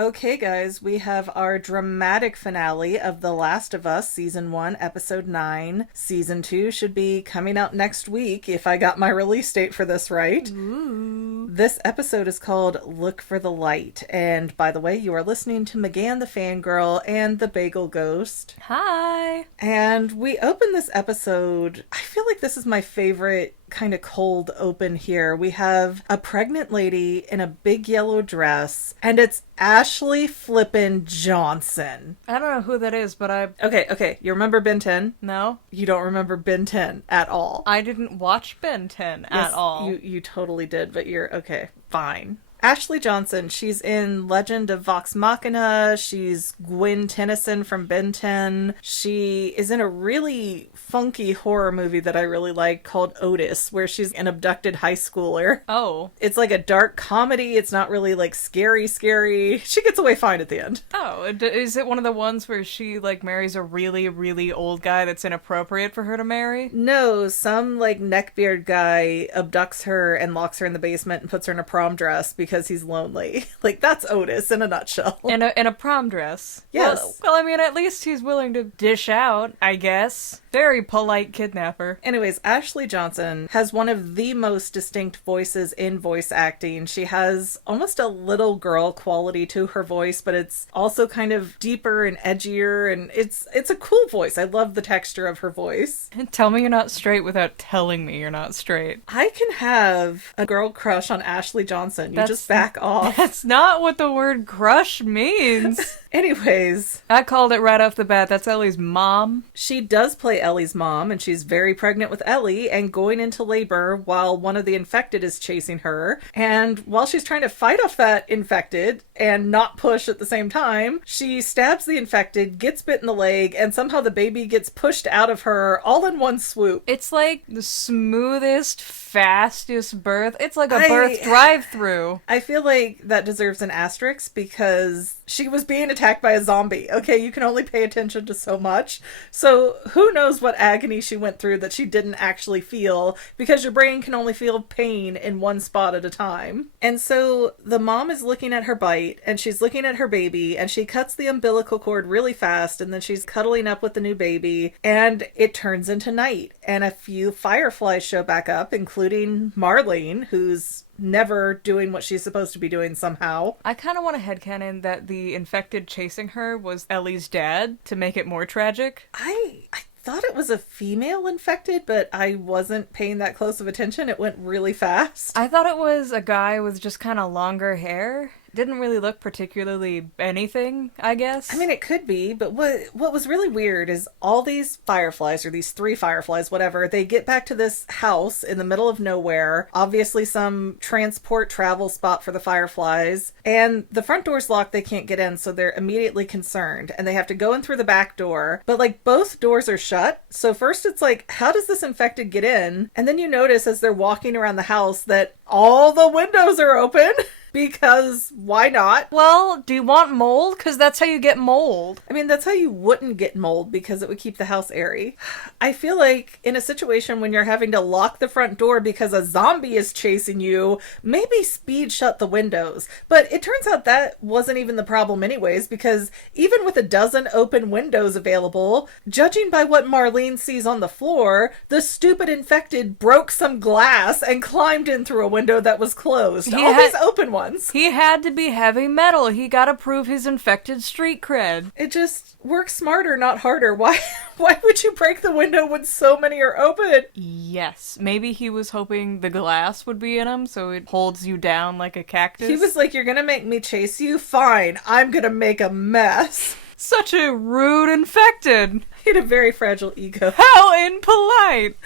Okay, guys, we have our dramatic finale of The Last of Us, Season 1, Episode 9. Season 2 should be coming out next week, if I got my release date for this right. Ooh. This episode is called Look for the Light. And by the way, you are listening to McGann the Fangirl and the Bagel Ghost. Hi. And we open this episode, I feel like this is my favorite kind of cold open here. We have a pregnant lady in a big yellow dress, and it's Ashley flippin' Johnson. I don't know who that is, but I... Okay, you remember Ben 10? No. You don't remember Ben 10 at all. I didn't watch Ben 10 at all. You totally did, but you're okay, fine. Ashley Johnson, she's in Legend of Vox Machina, she's Gwen Tennyson from Ben 10, she is in a really funky horror movie that I really like called Otis, where she's an abducted high schooler. Oh. It's like a dark comedy, it's not really like scary. She gets away fine at the end. Oh, is it one of the ones where she, like, marries a really, really old guy that's inappropriate for her to marry? No, some, like, neckbeard guy abducts her and locks her in the basement and puts her in a prom dress because he's lonely. Like, that's Otis in a nutshell. In a prom dress? Yes. Well, I mean, at least he's willing to dish out, I guess. Very polite kidnapper. Anyways, Ashley Johnson has one of the most distinct voices in voice acting. She has almost a little girl quality to her voice, but it's also kind of deeper and edgier, and it's a cool voice. I love the texture of her voice. Tell me you're not straight without telling me you're not straight. I can have a girl crush on Ashley Johnson. You just back off. That's not what the word crush means. Anyways. I called it right off the bat. That's Ellie's mom. She does play Ellie's mom, and she's very pregnant with Ellie and going into labor while one of the infected is chasing her. And while she's trying to fight off that infected and not push at the same time, she stabs the infected, gets bit in the leg, and somehow the baby gets pushed out of her all in one swoop. It's like the smoothest, fastest birth. It's like a birth drive-through. I feel like that deserves an asterisk because she was being attacked by a zombie. Okay, you can only pay attention to so much. So who knows what agony she went through that she didn't actually feel, because your brain can only feel pain in one spot at a time. And so the mom is looking at her bite, and she's looking at her baby, and she cuts the umbilical cord really fast, and then she's cuddling up with the new baby, and it turns into night. And a few fireflies show back up, including Marlene, who's never doing what she's supposed to be doing somehow. I kind of want to headcanon that the infected chasing her was Ellie's dad to make it more tragic. I thought it was a female infected, but I wasn't paying that close of attention. It went really fast. I thought it was a guy with just kind of longer hair. Didn't really look particularly anything, I guess. I mean, it could be, but what was really weird is all these fireflies, or these 3 fireflies, whatever, they get back to this house in the middle of nowhere, obviously some transport travel spot for the fireflies, and the front door's locked, they can't get in, so they're immediately concerned, and they have to go in through the back door, but like both doors are shut, so first it's like, how does this infected get in? And then you notice as they're walking around the house that all the windows are open. Because why not? Well, do you want mold? Because that's how you get mold. I mean, that's how you wouldn't get mold, because it would keep the house airy. I feel like in a situation when you're having to lock the front door because a zombie is chasing you, maybe speed shut the windows. But it turns out that wasn't even the problem anyways, because even with a dozen open windows available, judging by what Marlene sees on the floor, the stupid infected broke some glass and climbed in through a window that was closed. These open ones. He had to be heavy metal. He gotta prove his infected street cred. It just works smarter, not harder. Why would you break the window when so many are open? Yes. Maybe he was hoping the glass would be in him, so it holds you down like a cactus. He was like, you're gonna make me chase you? Fine. I'm gonna make a mess. Such a rude infected. He had a very fragile ego. How impolite.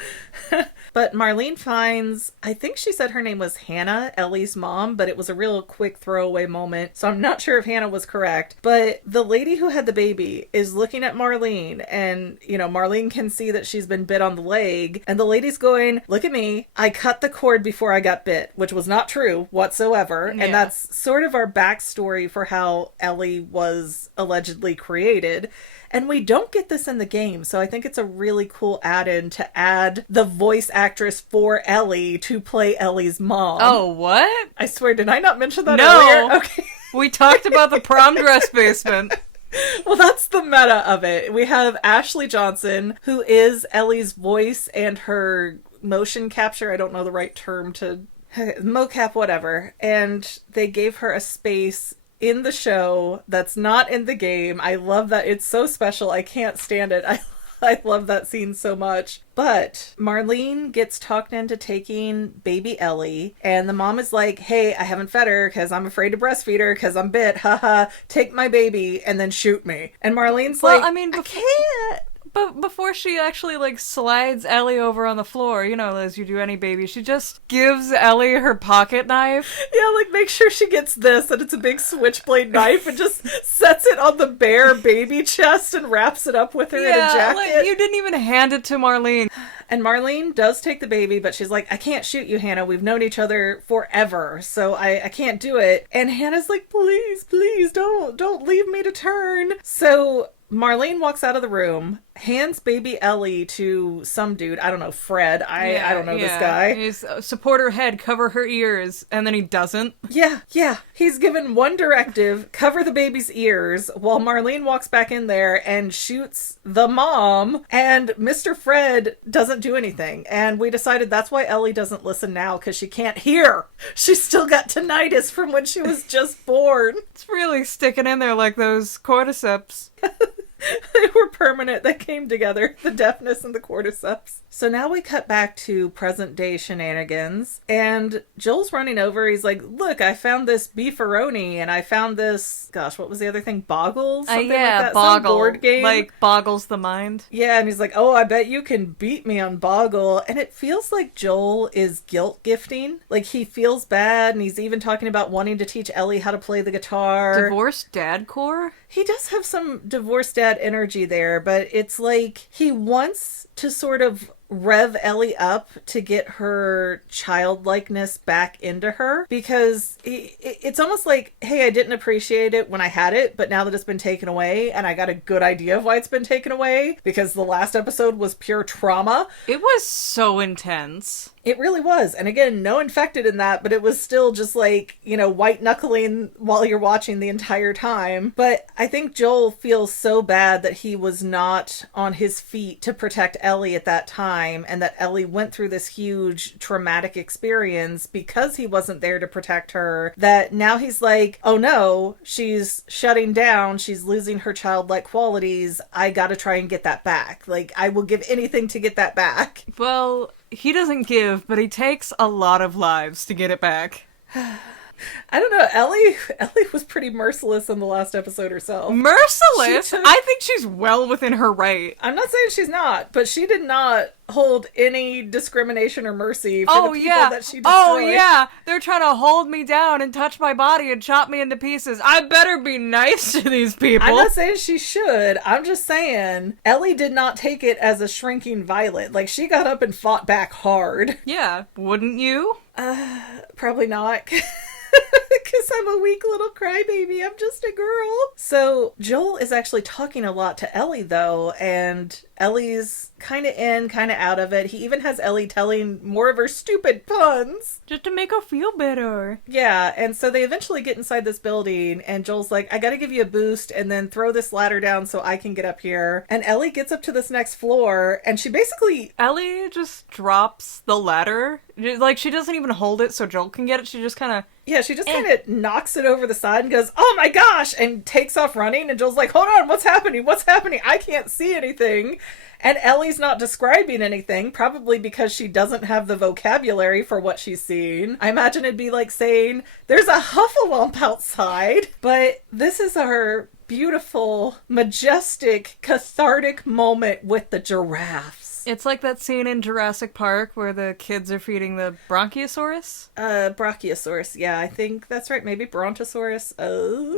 But Marlene finds, I think she said her name was Hannah, Ellie's mom, but it was a real quick throwaway moment, so I'm not sure if Hannah was correct. But the lady who had the baby is looking at Marlene, and, you know, Marlene can see that she's been bit on the leg, and the lady's going, look at me, I cut the cord before I got bit, which was not true whatsoever, Yeah. and that's sort of our backstory for how Ellie was allegedly created. And we don't get this in the game, so I think it's a really cool add-in to add the voice actress for Ellie to play Ellie's mom. Oh, what? I swear, did I not mention that No. earlier? Okay. We talked about the prom dress basement. Well, that's the meta of it. We have Ashley Johnson, who is Ellie's voice and her motion capture. I don't know the right term to mocap, whatever. And they gave her a space in the show that's not in the game. I love that. It's so special. I can't stand it. I love that scene so much. But Marlene gets talked into taking baby Ellie, and the mom is like, hey, I haven't fed her because I'm afraid to breastfeed her because I'm bit. Haha, take my baby and then shoot me. And Marlene's like, I mean, I can't. But before she actually, like, slides Ellie over on the floor, you know, as you do any baby, she just gives Ellie her pocket knife. Yeah, like, make sure she gets this, and it's a big switchblade knife, and just sets it on the bare baby chest and wraps it up with her in a jacket. Like, you didn't even hand it to Marlene. And Marlene does take the baby, but she's like, I can't shoot you, Hannah. We've known each other forever, so I can't do it. And Hannah's like, please, please, don't leave me to turn. So Marlene walks out of the room, hands baby Ellie to some dude. I don't know, Fred. I don't know this guy. He's support her head, cover her ears, and then he doesn't. Yeah. He's given one directive, cover the baby's ears, while Marlene walks back in there and shoots the mom, and Mr. Fred doesn't do anything. And we decided that's why Ellie doesn't listen now, because she can't hear. She's still got tinnitus from when she was just born. It's really sticking in there like those cordyceps. They were permanent. They came together. The deafness and the cordyceps. So now we cut back to present day shenanigans. And Joel's running over. He's like, look, I found this beefaroni and I found this, gosh, what was the other thing? Boggle? Something like that? Boggle. Some board game. Like boggles the mind. Yeah, and he's like, oh, I bet you can beat me on Boggle. And it feels like Joel is guilt gifting. Like he feels bad, and he's even talking about wanting to teach Ellie how to play the guitar. Divorced dad core? He does have some divorced dad energy there, but it's like he wants to sort of rev Ellie up to get her childlikeness back into her, because it's almost like, hey, I didn't appreciate it when I had it, but now that it's been taken away and I got a good idea of why it's been taken away, because the last episode was pure trauma. It was so intense. It really was. And again, no infected in that, but it was still just like, you know, white knuckling while you're watching the entire time. But I think Joel feels so bad that he was not on his feet to protect Ellie at that time, and that Ellie went through this huge traumatic experience because he wasn't there to protect her, that now he's like, oh no, she's shutting down, she's losing her childlike qualities, I gotta try and get that back. Like, I will give anything to get that back. Well, he doesn't give, but he takes a lot of lives to get it back. I don't know. Ellie was pretty merciless in the last episode herself. Merciless? I think she's well within her right. I'm not saying she's not, but she did not hold any discrimination or mercy for the people that she destroyed. Oh yeah, they're trying to hold me down and touch my body and chop me into pieces. I better be nice to these people. I'm not saying she should. I'm just saying Ellie did not take it as a shrinking violet. Like, she got up and fought back hard. Yeah, wouldn't you? Probably not. Because I'm a weak little crybaby. I'm just a girl. So Joel is actually talking a lot to Ellie, though, and Ellie's kind of in, kind of out of it. He even has Ellie telling more of her stupid puns. Just to make her feel better. Yeah, and so they eventually get inside this building, and Joel's like, I gotta give you a boost and then throw this ladder down so I can get up here. And Ellie gets up to this next floor, and she basically... Ellie just drops the ladder. Like, she doesn't even hold it so Joel can get it. She just kind of... Yeah, she just kind of knocks it over the side and goes, oh my gosh, and takes off running, and Joel's like, hold on, what's happening? What's happening? I can't see anything. And Ellie's not describing anything, probably because she doesn't have the vocabulary for what she's seeing. I imagine it'd be like saying, there's a Huffalump outside. But this is our beautiful, majestic, cathartic moment with the giraffes. It's like that scene in Jurassic Park where the kids are feeding the Bronchiosaurus? Brachiosaurus, yeah, I think that's right. Maybe Brontosaurus.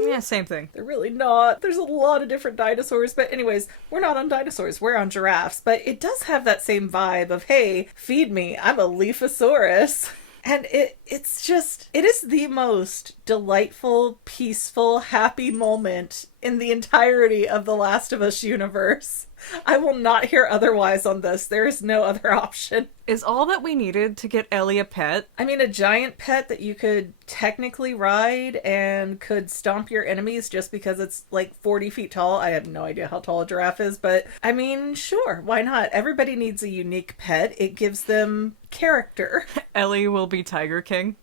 Yeah, same thing. They're really not. There's a lot of different dinosaurs, but anyways, we're not on dinosaurs, we're on giraffes. But it does have that same vibe of, hey, feed me, I'm a Leaphosaurus. And it is the most delightful, peaceful, happy moment in the entirety of the Last of Us universe. I will not hear otherwise on this. There is no other option. Is all that we needed to get Ellie a pet? I mean, a giant pet that you could technically ride and could stomp your enemies just because it's like 40 feet tall. I have no idea how tall a giraffe is, but I mean, sure, why not? Everybody needs a unique pet. It gives them character. Ellie will be Tiger King.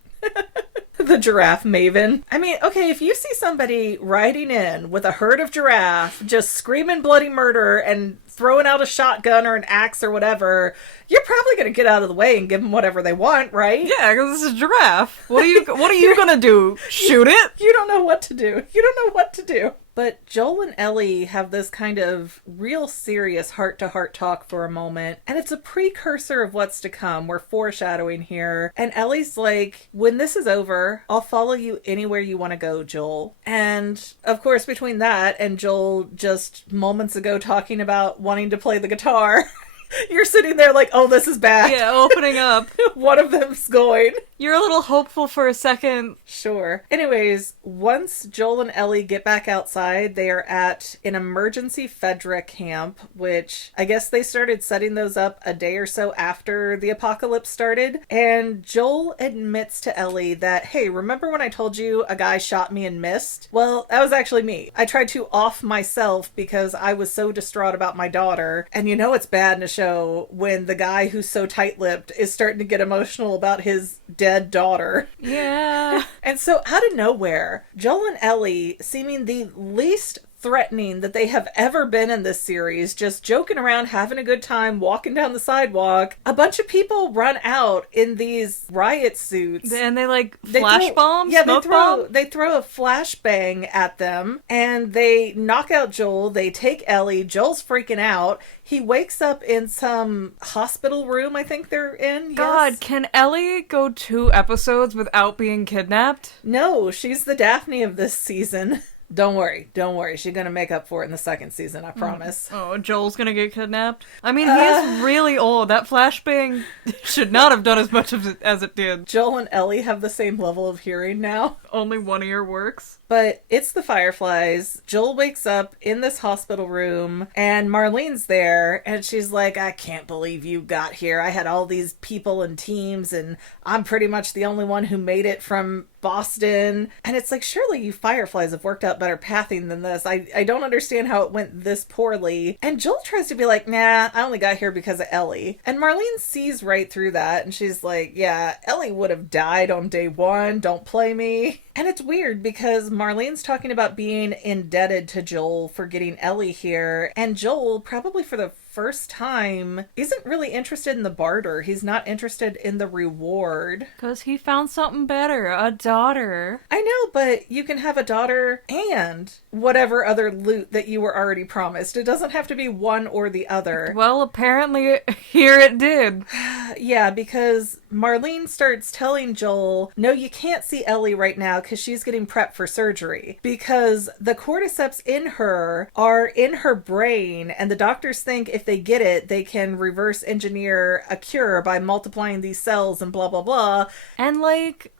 The giraffe maven. I mean, okay, if you see somebody riding in with a herd of giraffe, just screaming bloody murder and throwing out a shotgun or an axe or whatever, you're probably going to get out of the way and give them whatever they want, right? Yeah, because this is a giraffe. What are you gonna do? Shoot it? You don't know what to do. You don't know what to do. But Joel and Ellie have this kind of real serious heart-to-heart talk for a moment, and it's a precursor of what's to come. We're foreshadowing here. And Ellie's like, when this is over, I'll follow you anywhere you want to go, Joel. And, of course, between that and Joel just moments ago talking about wanting to play the guitar... You're sitting there like, oh, this is bad. Yeah, opening up. One of them's going. You're a little hopeful for a second. Sure. Anyways, once Joel and Ellie get back outside, they are at an emergency Fedra camp, which I guess they started setting those up a day or so after the apocalypse started. And Joel admits to Ellie that, hey, remember when I told you a guy shot me and missed? Well, that was actually me. I tried to off myself because I was so distraught about my daughter. And you know it's bad in a show when the guy who's so tight-lipped is starting to get emotional about his dead daughter. Yeah. And so out of nowhere, Joel and Ellie, seeming the least threatening that they have ever been in this series, just joking around, having a good time, walking down the sidewalk, a bunch of people run out in these riot suits. And they flash bombs? Yeah, smoke bomb? they throw a flashbang at them, and they knock out Joel. They take Ellie. Joel's freaking out. He wakes up in some hospital room, I think they're in. Yes? God, can Ellie go 2 episodes without being kidnapped? No, she's the Daphne of this season. Don't worry. She's gonna make up for it in the second season, I promise. Oh, Joel's gonna get kidnapped? I mean, he is really old. That flashbang should not have done as much as it did. Joel and Ellie have the same level of hearing now. Only one ear works. But it's the Fireflies. Joel wakes up in this hospital room, and Marlene's there, and she's like, I can't believe you got here. I had all these people and teams, and I'm pretty much the only one who made it from Boston. And it's like, surely you Fireflies have worked out better pathing than this. I don't understand how it went this poorly. And Joel tries to be like, nah, I only got here because of Ellie. And Marlene sees right through that, and she's like, yeah, Ellie would have died on day 1. Don't play me. And it's weird because Marlene's talking about being indebted to Joel for getting Ellie here, and Joel, probably for the first time, isn't really interested in the barter. He's not interested in the reward. Because he found something better, a daughter. I know, but you can have a daughter and whatever other loot that you were already promised. It doesn't have to be one or the other. Well, apparently here it did. Yeah, because Marlene starts telling Joel, no, you can't see Ellie right now because she's getting prepped for surgery. Because the cordyceps in her are in her brain, and the doctors think if they get it, they can reverse engineer a cure by multiplying these cells and blah, blah, blah. And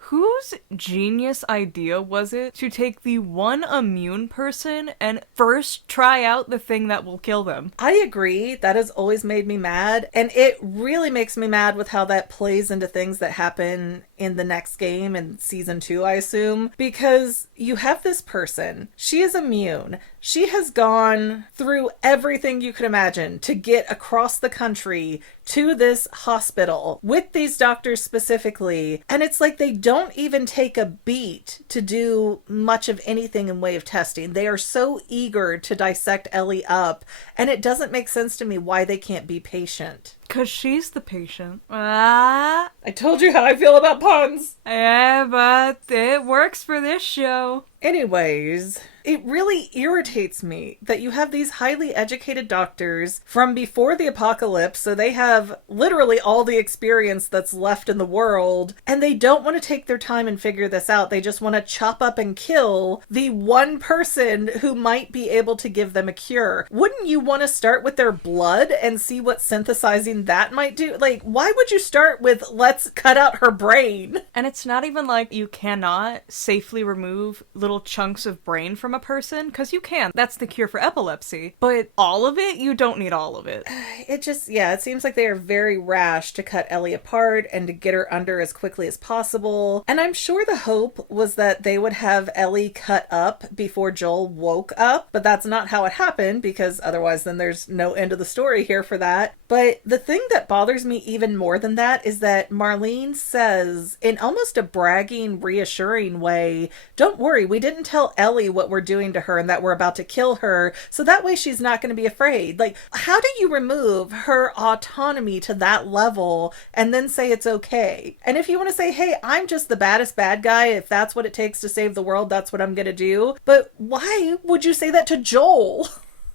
whose genius idea was it to take the one immune person and first try out the thing that will kill them? I agree. That has always made me mad. And it really makes me mad with how that plays into things that happen in the next game in season 2, I assume. Because you have this person. She is immune. She has gone through everything you could imagine to get across the country to this hospital with these doctors specifically. And it's like they don't even take a beat to do much of anything in way of testing. They are so eager to dissect Ellie up. And it doesn't make sense to me why they can't be patient. Because she's the patient. I told you how I feel about puns. Yeah, but it works for this show. Anyways, it really irritates me that you have these highly educated doctors from before the apocalypse, so they have literally all the experience that's left in the world, and they don't want to take their time and figure this out. They just want to chop up and kill the one person who might be able to give them a cure. Wouldn't you want to start with their blood and see what synthesizing that might do? Why would you start with, let's cut out her brain? And it's not even like you cannot safely remove little chunks of brain from from a person, because you can. That's the cure for epilepsy. But all of it, you don't need all of it. It just, yeah, it seems like they are very rash to cut Ellie apart and to get her under as quickly as possible. And I'm sure the hope was that they would have Ellie cut up before Joel woke up, but that's not how it happened, because otherwise then there's no end of the story here for that. But the thing that bothers me even more than that is that Marlene says, in almost a bragging, reassuring way, don't worry, we didn't tell Ellie what we're doing to her and that we're about to kill her, so that way she's not going to be afraid. Like, how do you remove her autonomy to that level and then say it's okay? And if you want to say, hey, I'm just the baddest bad guy, if that's what it takes to save the world, that's what I'm going to do. But why would you say that to Joel?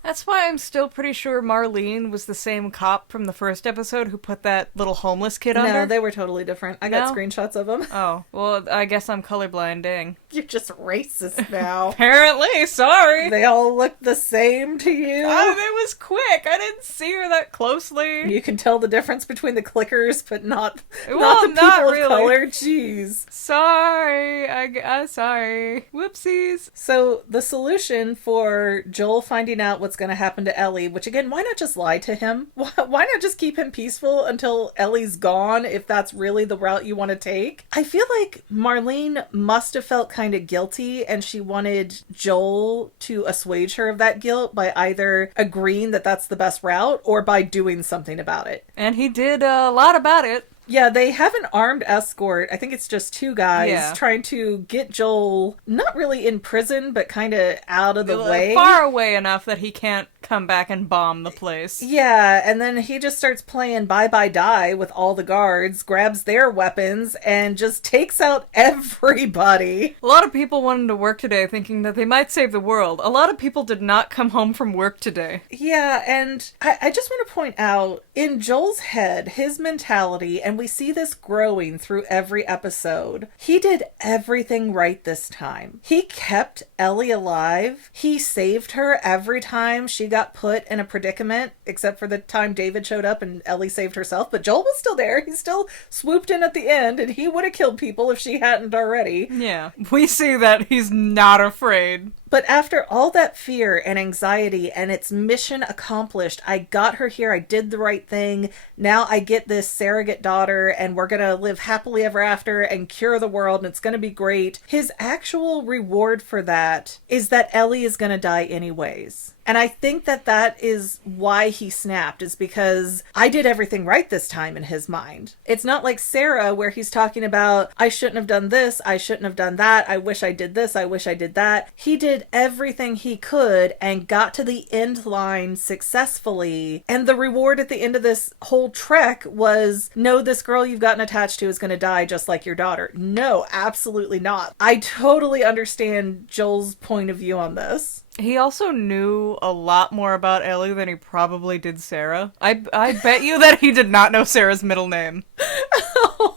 That's why I'm still pretty sure Marlene was the same cop from the first episode who put that little homeless kid under. No, they were totally different. I got screenshots of them. Oh, well, I guess I'm colorblind, dang. You're just racist now. Apparently, sorry. They all look the same to you. Oh, it was quick. I didn't see her that closely. You can tell the difference between the clickers, but not the Well, people not of really. color. Jeez. Sorry. I'm sorry. Whoopsies. So the solution for Joel finding out what's going to happen to Ellie, which again, why not just lie to him? Why not just keep him peaceful until Ellie's gone, if that's really the route you want to take? I feel like Marlene must have felt kind of guilty, and she wanted Joel to assuage her of that guilt by either agreeing that that's the best route or by doing something about it. And he did a lot about it. Yeah, they have an armed escort. I think it's just two guys trying to get Joel not really in prison, but kind of out of the way. Far away enough that he can't come back and bomb the place. Yeah, and then he just starts playing Bye Bye Die with all the guards, grabs their weapons, and just takes out everybody. A lot of people went into work today thinking that they might save the world. A lot of people did not come home from work today. Yeah, and I just want to point out, in Joel's head, his mentality, and we see this growing through every episode, he did everything right this time. He kept Ellie alive. He saved her every time she got put in a predicament, except for the time David showed up and Ellie saved herself. But Joel was still there. He still swooped in at the end, and he would have killed people if she hadn't already. Yeah, we see that he's not afraid. But after all that fear and anxiety and it's mission accomplished, I got her here, I did the right thing, now I get this surrogate daughter and we're gonna live happily ever after and cure the world and it's gonna be great. His actual reward for that is that Ellie is gonna die anyways. And I think that that is why he snapped, is because I did everything right this time in his mind. It's not like Sarah where he's talking about, I shouldn't have done this, I shouldn't have done that, I wish I did this, I wish I did that. He did everything he could and got to the end line successfully. And the reward at the end of this whole trek was, no, this girl you've gotten attached to is going to die just like your daughter. No, absolutely not. I totally understand Joel's point of view on this. He also knew a lot more about Ellie than he probably did Sarah. I bet you that he did not know Sarah's middle name.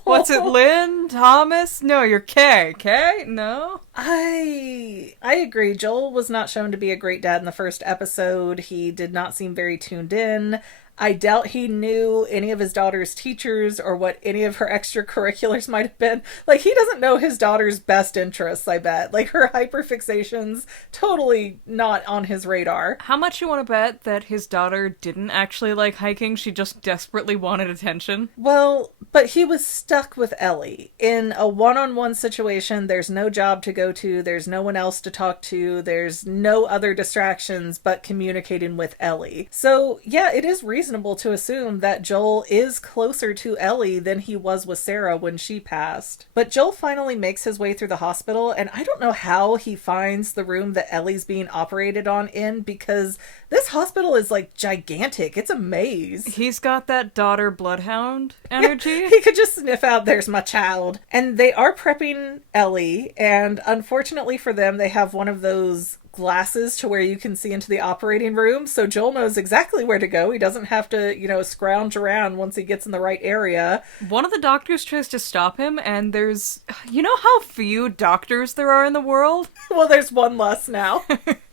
What's it, Lynn? Thomas? No, you're Kay. Kay? No? I agree. Joel was not shown to be a great dad in the first episode. He did not seem very tuned in. I doubt he knew any of his daughter's teachers or what any of her extracurriculars might have been. Like, he doesn't know his daughter's best interests, I bet. Like, her hyperfixations, totally not on his radar. How much you want to bet that his daughter didn't actually like hiking? She just desperately wanted attention? Well, but he was stuck with Ellie. In a one-on-one situation, there's no job to go to, there's no one else to talk to, there's no other distractions but communicating with Ellie. So, yeah, it is reasonable to assume that Joel is closer to Ellie than he was with Sarah when she passed. But Joel finally makes his way through the hospital, and I don't know how he finds the room that Ellie's being operated on in, because this hospital is like gigantic. It's a maze. He's got that daughter bloodhound energy. He could just sniff out, there's my child. And they are prepping Ellie, and unfortunately for them, they have one of those glasses to where you can see into the operating room, so Joel knows exactly where to go. He doesn't have to, scrounge around once he gets in the right area. One of the doctors tries to stop him, and there's... You know how few doctors there are in the world? Well, there's one less now.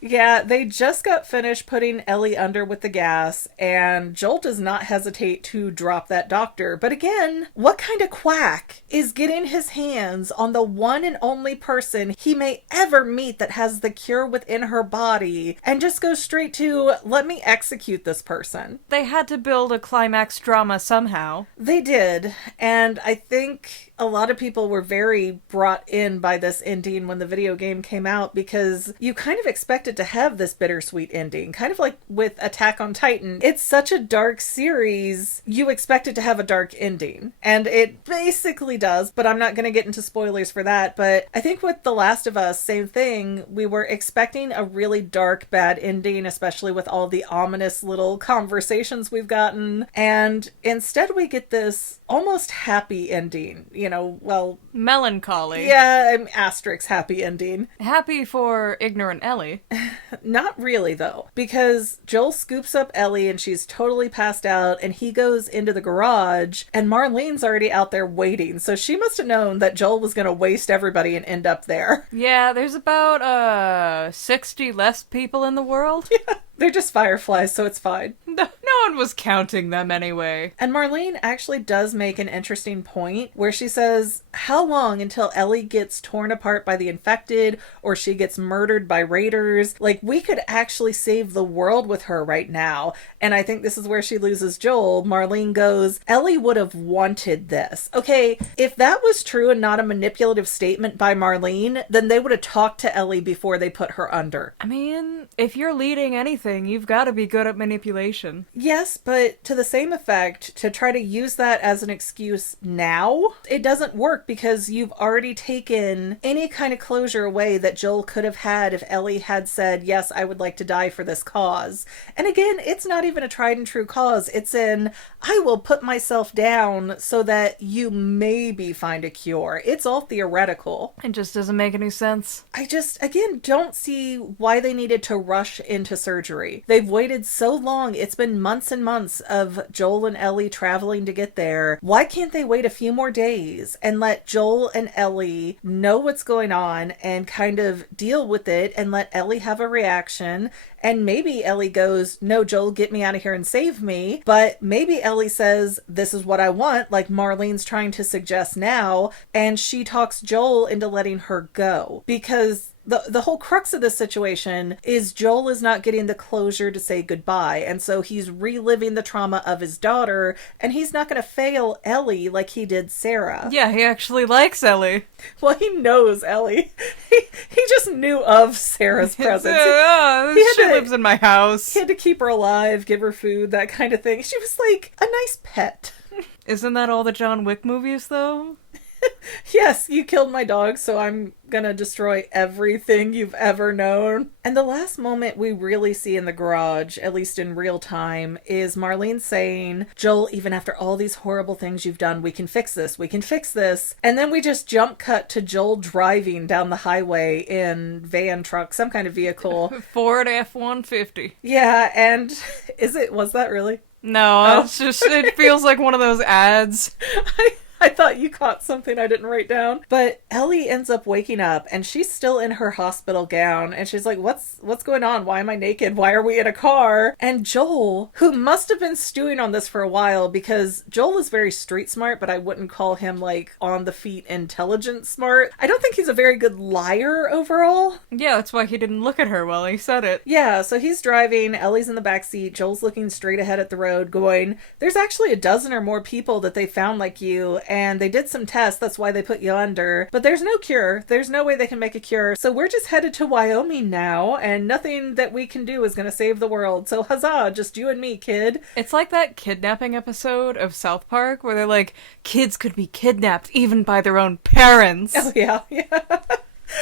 Yeah, they just got finished putting Ellie under with the gas, and Joel does not hesitate to drop that doctor. But again, what kind of quack is getting his hands on the one and only person he may ever meet that has the cure within her body and just goes straight to, let me execute this person? They had to build a climax drama somehow. They did, and I think a lot of people were very brought in by this ending when the video game came out, because you kind of expected to have this bittersweet ending, kind of like with Attack on Titan. It's such a dark series, you expect it to have a dark ending, and it basically does, but I'm not going to get into spoilers for that. But I think with The Last of Us, same thing, we were expecting a really dark, bad ending, especially with all the ominous little conversations we've gotten, and instead we get this almost happy ending, well... Melancholy. Yeah, asterisk happy ending. Happy for ignorant Ellie. Not really, though, because Joel scoops up Ellie and she's totally passed out, and he goes into the garage, and Marlene's already out there waiting, so she must have known that Joel was going to waste everybody and end up there. Yeah, there's about 60 less people in the world. Yeah, they're just fireflies, so it's fine. No one was counting them anyway. And Marlene actually does make an interesting point where she says, how long until Ellie gets torn apart by the infected or she gets murdered by raiders? Like, we could actually save the world with her right now. And I think this is where she loses Joel. Marlene goes, Ellie would have wanted this. Okay, if that was true and not a manipulative statement by Marlene, then they would have talked to Ellie before they put her under. I mean, if you're leading anything, you've got to be good at manipulation. Yes, but to the same effect, to try to use that as an excuse now, it doesn't work, because you've already taken any kind of closure away that Joel could have had if Ellie had said, yes, I would like to die for this cause. And again, it's not even a tried and true cause. It's in, I will put myself down so that you maybe find a cure. It's all theoretical. It just doesn't make any sense. I just, again, don't see why they needed to rush into surgery. They've waited so long. It's been months and months of Joel and Ellie traveling to get there. Why can't they wait a few more days and let Joel and Ellie know what's going on and kind of deal with it, and let Ellie have a reaction? And maybe Ellie goes, no, Joel, get me out of here and save me. But maybe Ellie says, this is what I want, like Marlene's trying to suggest now, and she talks Joel into letting her go. Because the whole crux of this situation is Joel is not getting the closure to say goodbye, and so he's reliving the trauma of his daughter, and he's not going to fail Ellie like he did Sarah. Yeah, he actually likes Ellie. Well, he knows Ellie. He just knew of Sarah's presence. She lives in my house. He had to keep her alive, give her food, that kind of thing. She was like a nice pet. Isn't that all the John Wick movies, though? Yes, you killed my dog, so I'm gonna destroy everything you've ever known. And the last moment we really see in the garage, at least in real time, is Marlene saying, Joel, even after all these horrible things you've done, we can fix this, we can fix this. And then we just jump cut to Joel driving down the highway in van truck, some kind of vehicle. Ford F-150. Yeah, and was that really? No, It's just, it feels like one of those ads. I thought you caught something I didn't write down. But Ellie ends up waking up, and she's still in her hospital gown, and she's like, what's going on? Why am I naked? Why are we in a car? And Joel, who must have been stewing on this for a while, because Joel is very street smart, but I wouldn't call him like on the feet intelligent smart. I don't think he's a very good liar overall. Yeah, that's why he didn't look at her while he said it. Yeah, so he's driving, Ellie's in the backseat, Joel's looking straight ahead at the road going, there's actually a dozen or more people that they found like you, and they did some tests, that's why they put you under. But there's no cure. There's no way they can make a cure. So we're just headed to Wyoming now, and nothing that we can do is going to save the world. So huzzah, just you and me, kid. It's like that kidnapping episode of South Park where they're like, kids could be kidnapped even by their own parents. Oh, yeah.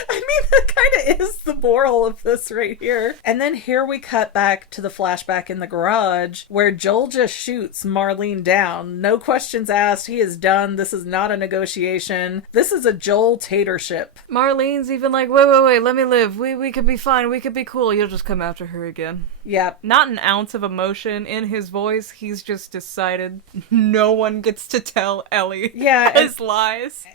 I mean, that kind of is the moral of this right here. And then here we cut back to the flashback in the garage where Joel just shoots Marlene down. No questions asked. He is done. This is not a negotiation. This is a Joel tatership. Marlene's even like, wait, let me live. We could be fine. We could be cool. You'll just come after her again. Yep. Not an ounce of emotion in his voice. He's just decided no one gets to tell Ellie his lies.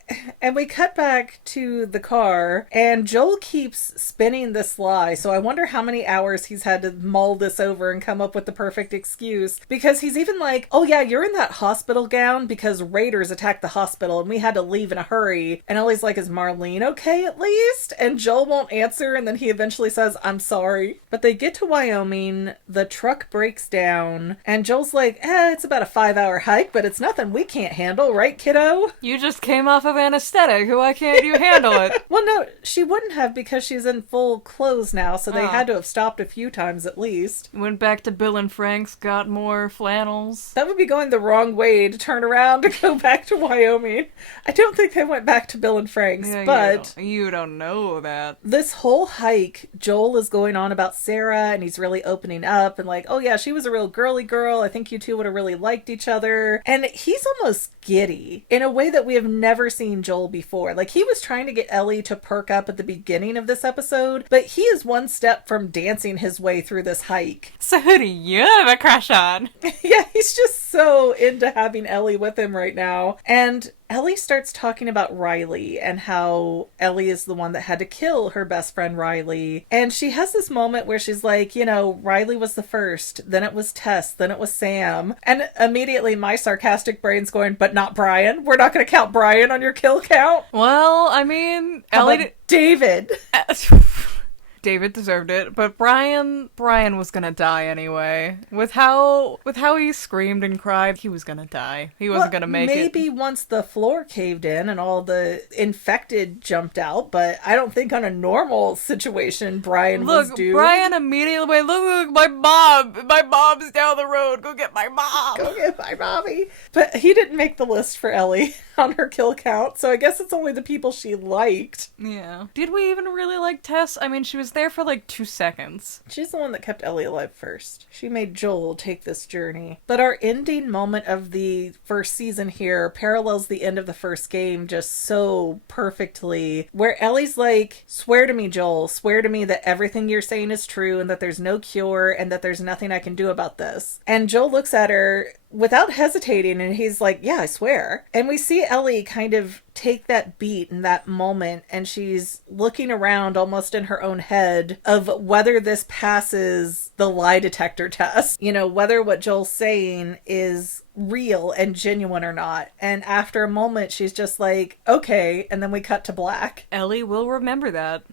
And we cut back to the car, and Joel keeps keeps spinning this lie. So I wonder how many hours he's had to mull this over and come up with the perfect excuse. Because he's even like, oh yeah, you're in that hospital gown because raiders attacked the hospital and we had to leave in a hurry. And Ellie's like, is Marlene okay at least? And Joel won't answer, and then he eventually says, I'm sorry. But they get to Wyoming, the truck breaks down, and Joel's like, it's about a 5-hour hike, but it's nothing we can't handle, right, kiddo? You just came off of anesthetic. Why can't you handle it? Well, no, she wouldn't have because she's in full clothes now, so they had to have stopped a few times at least. Went back to Bill and Frank's, got more flannels. That would be going the wrong way to turn around to go back to Wyoming. I don't think they went back to Bill and Frank's, but... You don't know that. This whole hike, Joel is going on about Sarah, and he's really opening up, and like, oh yeah, she was a real girly girl. I think you two would have really liked each other. And he's almost giddy in a way that we have never seen Joel before. Like, he was trying to get Ellie to perk up at the beginning of this episode, but he is one step from dancing his way through this hike. So who do you have a crush on? Yeah, he's just so into having Ellie with him right now. And Ellie starts talking about Riley and how Ellie is the one that had to kill her best friend Riley. And she has this moment where she's like, you know, Riley was the first, then it was Tess, then it was Sam. And immediately my sarcastic brain's going, but not Brian. We're not going to count Brian on your kill count. Well, I mean, Ellie... David. David deserved it, but Brian was gonna die anyway. With how he screamed and cried, he was gonna die. He wasn't gonna make it. Maybe once the floor caved in and all the infected jumped out, but I don't think on a normal situation Brian was doomed. Brian immediately went, look, my mom's down the road. Go get my mom. Go get my mommy. But he didn't make the list for Ellie on her kill count, so I guess it's only the people she liked. Yeah. Did we even really like Tess? I mean, she was there for like 2 seconds. She's the one that kept Ellie alive first. She made Joel take this journey. But our ending moment of the first season here parallels the end of the first game just so perfectly, where Ellie's like, swear to me, Joel, swear to me that everything you're saying is true and that there's no cure and that there's nothing I can do about this. And Joel looks at her without hesitating, and he's like, yeah, I swear. And we see Ellie kind of take that beat in that moment, and she's looking around almost in her own head of whether this passes the lie detector test. You know, whether what Joel's saying is real and genuine or not. And after a moment, she's just like, okay, and then we cut to black. Ellie will remember that.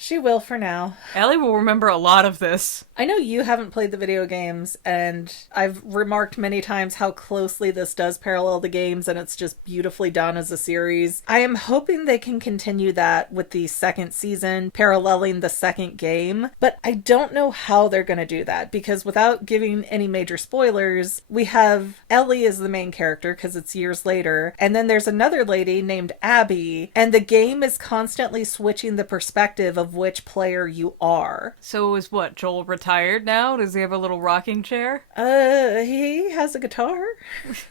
She will for now. Ellie will remember a lot of this. I know you haven't played the video games, and I've remarked many times how closely this does parallel the games, and it's just beautifully done as a series. I am hoping they can continue that with the second season, paralleling the second game, but I don't know how they're going to do that, because without giving any major spoilers, we have Ellie as the main character, because it's years later, and then there's another lady named Abby, and the game is constantly switching the perspective of which player you are. So is what, Joel retired now? Does he have a little rocking chair? He has a guitar.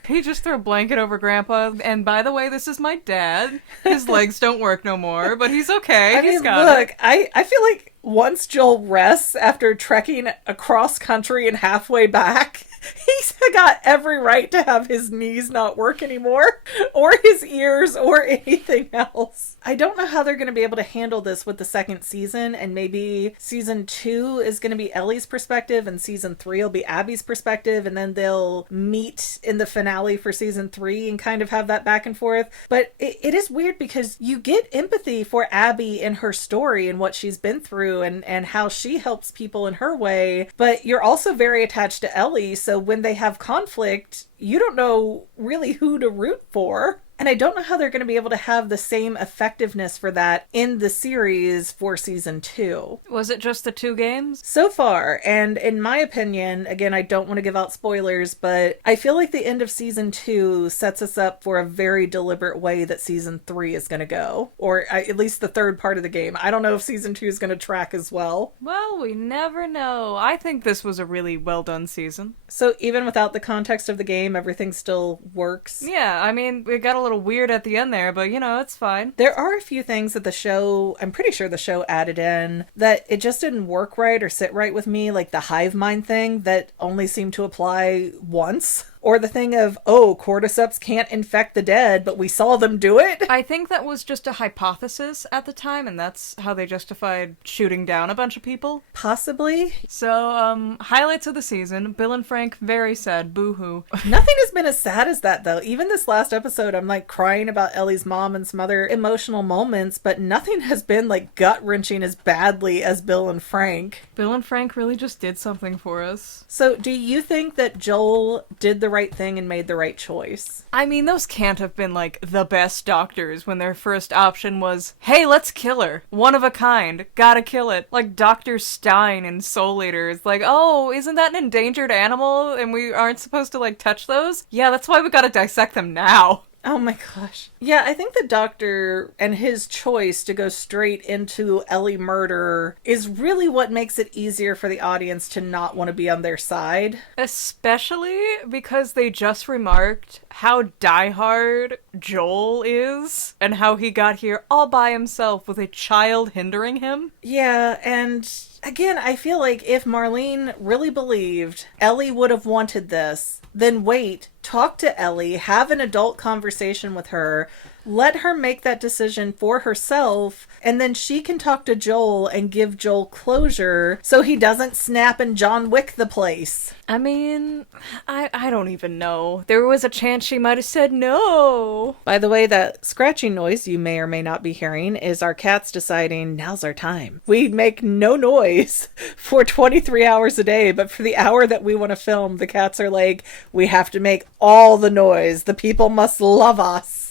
He just threw a blanket over Grandpa, and by the way, this is my dad. His legs don't work no more, but he's okay. He's got it. I feel like once Joel rests after trekking across country and halfway back, he's got every right to have his knees not work anymore, or his ears, or anything else. I don't know how they're going to be able to handle this with the second season, and maybe season 2 is going to be Ellie's perspective, and season 3 will be Abby's perspective, and then they'll meet in the finale for season 3 and kind of have that back and forth. But it is weird because you get empathy for Abby and her story and what she's been through and how she helps people in her way, but you're also very attached to Ellie, so when they have conflict, you don't know really who to root for. And I don't know how they're going to be able to have the same effectiveness for that in the series for season 2. Was it just the 2 games? So far, and in my opinion, again, I don't want to give out spoilers, but I feel like the end of season 2 sets us up for a very deliberate way that season 3 is going to go. Or at least the third part of the game. I don't know if season 2 is going to track as well. Well, we never know. I think this was a really well done season. So even without the context of the game, everything still works? Yeah, I mean, it got a little weird at the end there, but you know, it's fine. There are a few things that the show, I'm pretty sure the show added in, that it just didn't work right or sit right with me, like the hive mind thing that only seemed to apply once. Or the thing of, oh, cordyceps can't infect the dead, but we saw them do it? I think that was just a hypothesis at the time, and that's how they justified shooting down a bunch of people. Possibly. So, highlights of the season. Bill and Frank, very sad. Boo-hoo. Nothing has been as sad as that, though. Even this last episode, I'm like crying about Ellie's mom and some other emotional moments, but nothing has been like gut-wrenching as badly as Bill and Frank. Bill and Frank really just did something for us. So, do you think that Joel did the right thing and made the right choice? I mean, those can't have been, like, the best doctors when their first option was, hey, let's kill her. One of a kind. Gotta kill it. Like Dr. Stein in Soul Eater is like, oh, isn't that an endangered animal and we aren't supposed to, like, touch those? Yeah, that's why we gotta dissect them now. Oh my gosh. Yeah, I think the doctor and his choice to go straight into Ellie murder is really what makes it easier for the audience to not want to be on their side. Especially because they just remarked how diehard Joel is and how he got here all by himself with a child hindering him. Yeah, and again, I feel like if Marlene really believed Ellie would have wanted this, then wait, talk to Ellie, have an adult conversation with her, let her make that decision for herself, and then she can talk to Joel and give Joel closure so he doesn't snap and John Wick the place. I mean, I don't even know. There was a chance she might have said no. By the way, that scratching noise you may or may not be hearing is our cats deciding now's our time. We make no noise for 23 hours a day, but for the hour that we want to film, the cats are like, we have to make all the noise. The people must love us.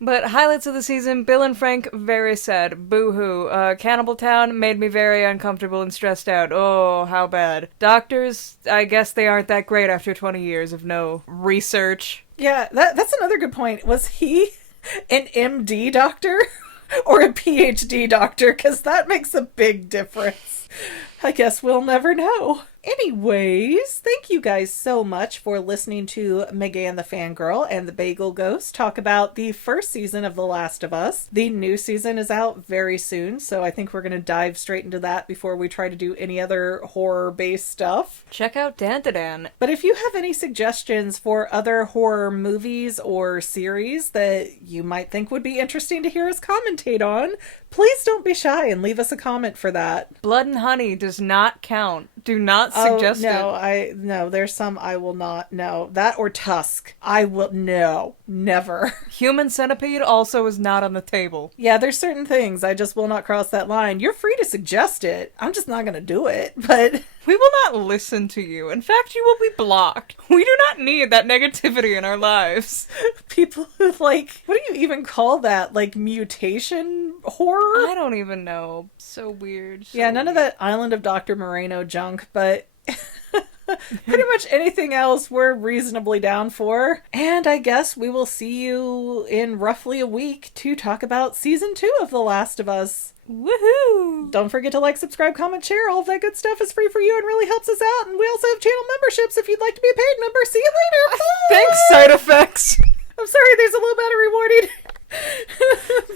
But highlights of the season, Bill and Frank, very sad. Boo-hoo. Cannibal Town made me very uncomfortable and stressed out. Oh, how bad. Doctors, I guess they aren't that great after 20 years of no research. Yeah, that's another good point. Was he an MD doctor or a PhD doctor? Because that makes a big difference. I guess we'll never know. Anyways, thank you guys so much for listening to Megan the Fangirl and the Bagel Ghost talk about the first season of The Last of Us. The new season is out very soon, so I think we're going to dive straight into that before we try to do any other horror-based stuff. Check out Dandadan. But if you have any suggestions for other horror movies or series that you might think would be interesting to hear us commentate on, please don't be shy and leave us a comment for that. Blood and Honey does not count. Do not suggest it. No, there's some I will not. No, that or Tusk. I will, no, never. Human Centipede also is not on the table. Yeah, there's certain things I just will not cross that line. You're free to suggest it. I'm just not going to do it, but... We will not listen to you. In fact, you will be blocked. We do not need that negativity in our lives. People who, like, what do you even call that? Like, mutation horror? I don't even know. So weird. Yeah, none of that Island of Dr. Moreno junk, but... Pretty much anything else we're reasonably down for. And I guess we will see you in roughly a week to talk about season 2 of The Last of Us. Woohoo! Don't forget to like, subscribe, comment, share. All of that good stuff is free for you and really helps us out. And we also have channel memberships if you'd like to be a paid member. See you later. Thanks, side effects. I'm sorry, there's a low battery warning.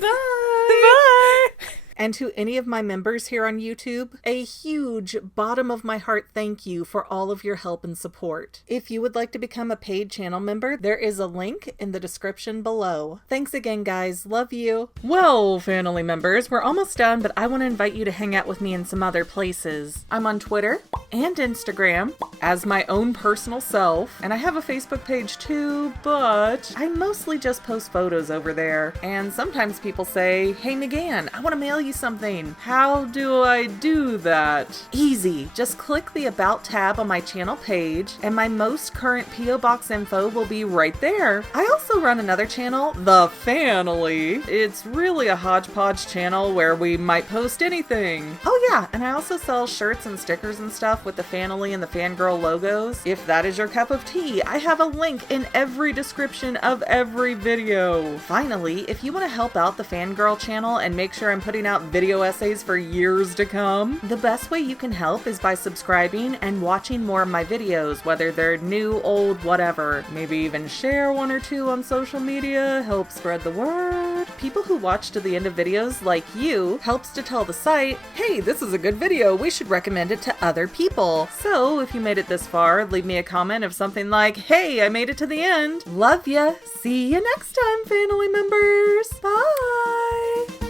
Bye. Bye. And to any of my members here on YouTube, a huge bottom of my heart thank you for all of your help and support. If you would like to become a paid channel member, there is a link in the description below. Thanks again, guys. Love you. Well, family members, we're almost done, but I want to invite you to hang out with me in some other places. I'm on Twitter and Instagram as my own personal self, and I have a Facebook page too, but I mostly just post photos over there. And sometimes people say, hey, Megan, I want to mail you something. How do I do that? Easy. Just click the About tab on my channel page, and my most current P.O. Box info will be right there. I also run another channel, The Family. It's really a hodgepodge channel where we might post anything. Oh yeah, and I also sell shirts and stickers and stuff with the Family and the Fangirl logos. If that is your cup of tea, I have a link in every description of every video. Finally, if you want to help out the Fangirl channel and make sure I'm putting out out video essays for years to come. The best way you can help is by subscribing and watching more of my videos, whether they're new, old, whatever. Maybe even share one or two on social media, help spread the word. People who watch to the end of videos, like you, helps to tell the site, hey, this is a good video, we should recommend it to other people. So if you made it this far, leave me a comment of something like, hey, I made it to the end. Love ya. See you next time, family members. Bye.